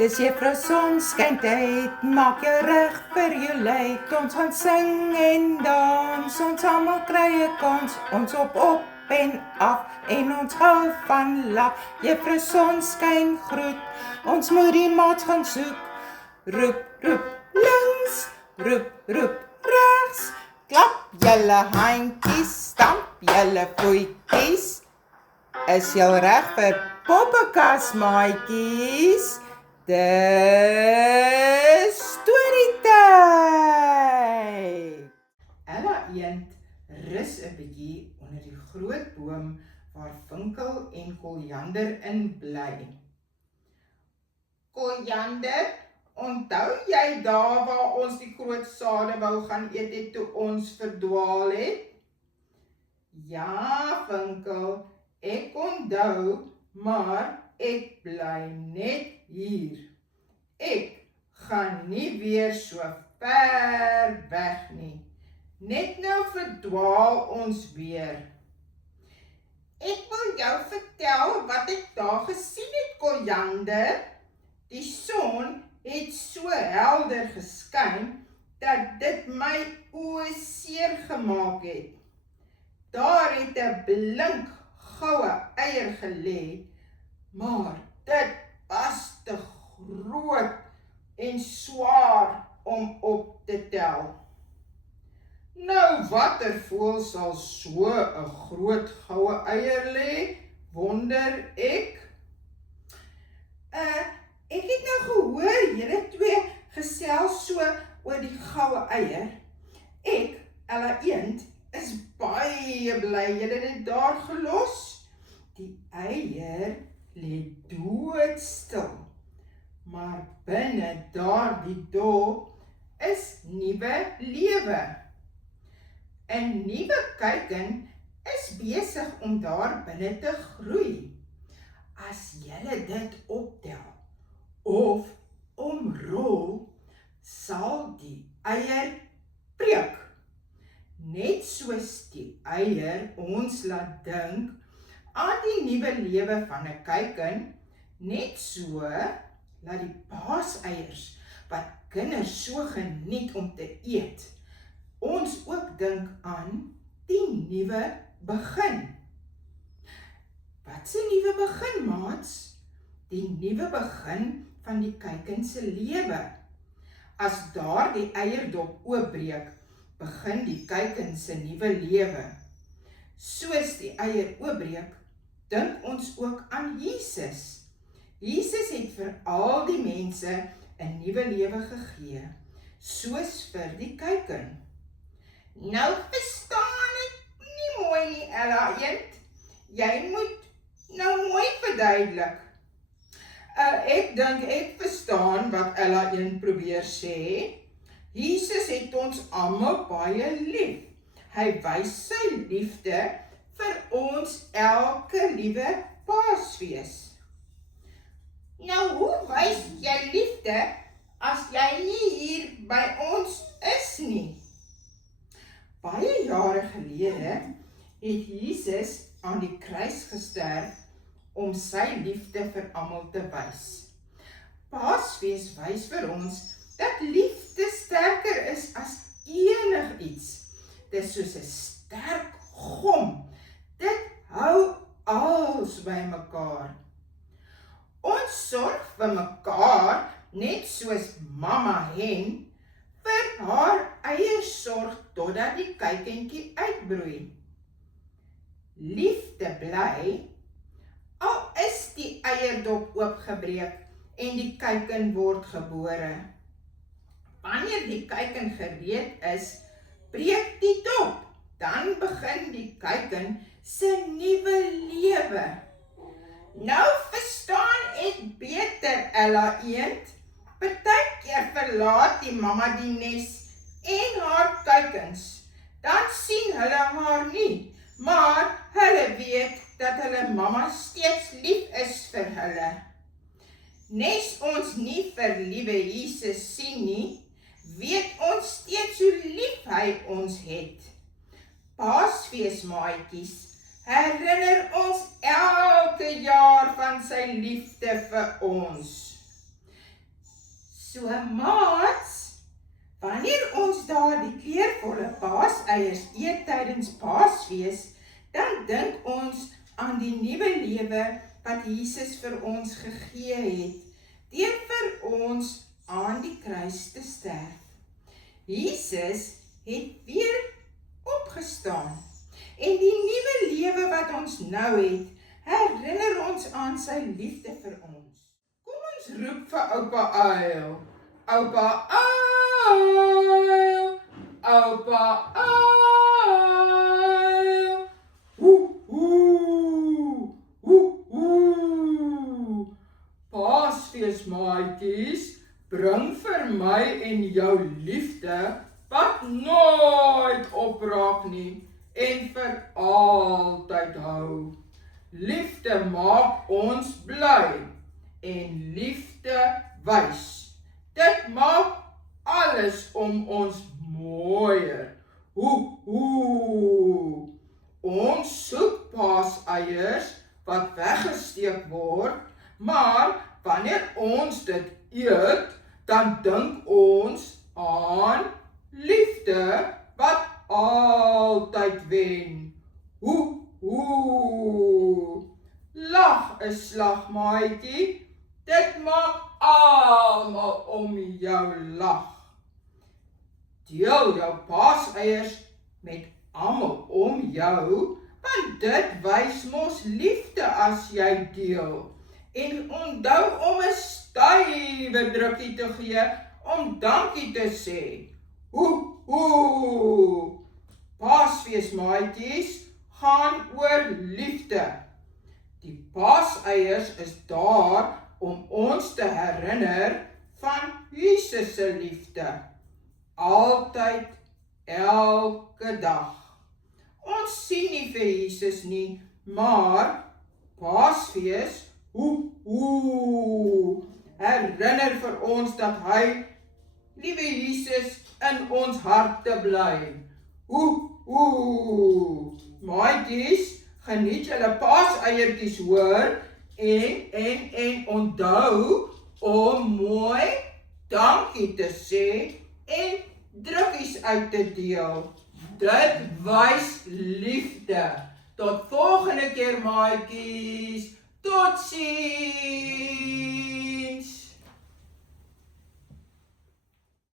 Dis juffrou Sonskyn-tyd, maak jou reg vir jou leid. Ons gaan sing en dans, ons almal kry 'n kans. Ons op en af en ons hou van lag. Juffrou Sonskyn groet, ons moet die maats gaan soek. Roep, roep, links, roep, roep, regs. Klap julle handjies, stamp julle voetjies. Is jy reg vir poppekas maatjies? Dis storytyd! Ella eend rus 'n bietjie onder die groot boom waar Winkel en Koljander in bly. Koljander, onthou jy daar waar ons die groot sade wou gaan eet het toe ons verdwaal het? Ja, Winkel, ek onthou, maar ek bly net hier. Ek gaan nie weer so ver weg nie. Net nou verdwaal ons weer. Ek wil jou vertel wat ek daar gesien het, Koljander. Die son het so helder geskyn dat dit my oë seer gemaak het. Daar het 'n blink goue eier gelê, maar dit was te groot en swaar om op te tel. Nou, watter voël sal so 'n groot goue eier lê, wonder ek? Ek het nou gehoor, julle twee gesels so oor die goue eier. Ek, Ella eend, is baie bly julle het dit daar gelos. Die eier lê doodstil, maar binne daardie dop is nuwe lewe. 'n Nuwe kuiken is besig om daar binne te groei. As julle dit optel of omrol, sal die eier breek. Net soos die eier ons laat dink aan die nuwe lewe van 'n kuiken, net so laat die paaseiers wat kinders so geniet om te eet, ons ook dink aan die nuwe begin. Wat is 'n nuwe begin, maats? Die nuwe begin van die kuiken se lewe. As daardie eierdop oopbreek, begin die kuiken se nuwe lewe. Soos die eier oopbreek, dink ons ook aan Jesus. Jesus het vir al die mense 'n nuwe lewe gegee, soos vir die kuiken. Nou verstaan ek nie mooi nie, Ella eend. Jy moet nou mooi verduidelik. Ek dink ek verstaan wat Ella eend probeer sê. Jesus het ons almal baie lief. Hy wys sy liefde vir ons elke liewe Paasfees. Nou, hoe wys jy liefde as jy nie hier by ons is nie? Baie jare gelede het Jesus aan die kruis gesterf om sy liefde vir almal te wys. Paasfees wys vir ons dat liefde sterker is as enigiets. Dit is soos 'n sterk gom. Dit hou alles by mekaar. Ons sorg vir mekaar net soos mamma hen vir haar eiers sorg totdat die kuikentjie uitbroei. Liefde bly, al is die eierdop oopgebreek en die kuiken word gebore. Wanneer die kuiken gereed is, breek die dop, dan begin die kuiken se nuwe lewe. Nou verstaan ek beter, Ella eend. Partykeer verlaat die mamma die nes en haar kuikens. Dan sien hulle haar nie, maar hulle weet dat hulle mamma steeds lief is vir hulle. Nes ons nie vir liewe Jesus sien nie, weet ons steeds hoe lief hy ons het. Paasfees maatjies herinner ons elke jaar van sy liefde vir ons. So maats, wanneer ons daar die kleurvolle paaseiers eet tydens Paasfees, dan dink ons aan die nuwe lewe wat Jesus vir ons gegee het, deur vir ons aan die kruis te sterf. Jesus het weer opgestaan en die nuwe lewe wat ons nou het, herinner ons aan sy liefde vir ons. Kom ons roep vir oupa Uil. Oupa Uil, oupa Uil. Paasfees maatjies, bring vir my en jou liefde wat nooit opraak nie en vir altyd hou. Liefde maak ons bly en liefde wys. Dit maak alles om ons mooier. Ons soek paaseiers wat weggesteek word, maar wanneer ons dit eet, dan dink ons aan liefde wat altyd wen. Lag 'n slag, maatjie. Dit maak almal om jou lag. Deel jou paaseiers met almal om jou, want dit wys mos liefde as jy deel. En onthou om 'n stywe drukkie te gee om dankie te sê. Paasfees maatjies gaan oor liefde. Die paaseiers is daar om ons te herinner van Jesus se liefde. Altyd, elke dag. Ons sien nie vir Jesus nie, maar Paasfees, herinner vir ons dat hy, liewe Jesus, in ons harte bly. Maatjies, geniet julle paaseiertjies hoor en onthou om mooi dankie te sê en drukkies uit te deel. Dit wys liefde. Tot volgende keer maatjies. Totsiens!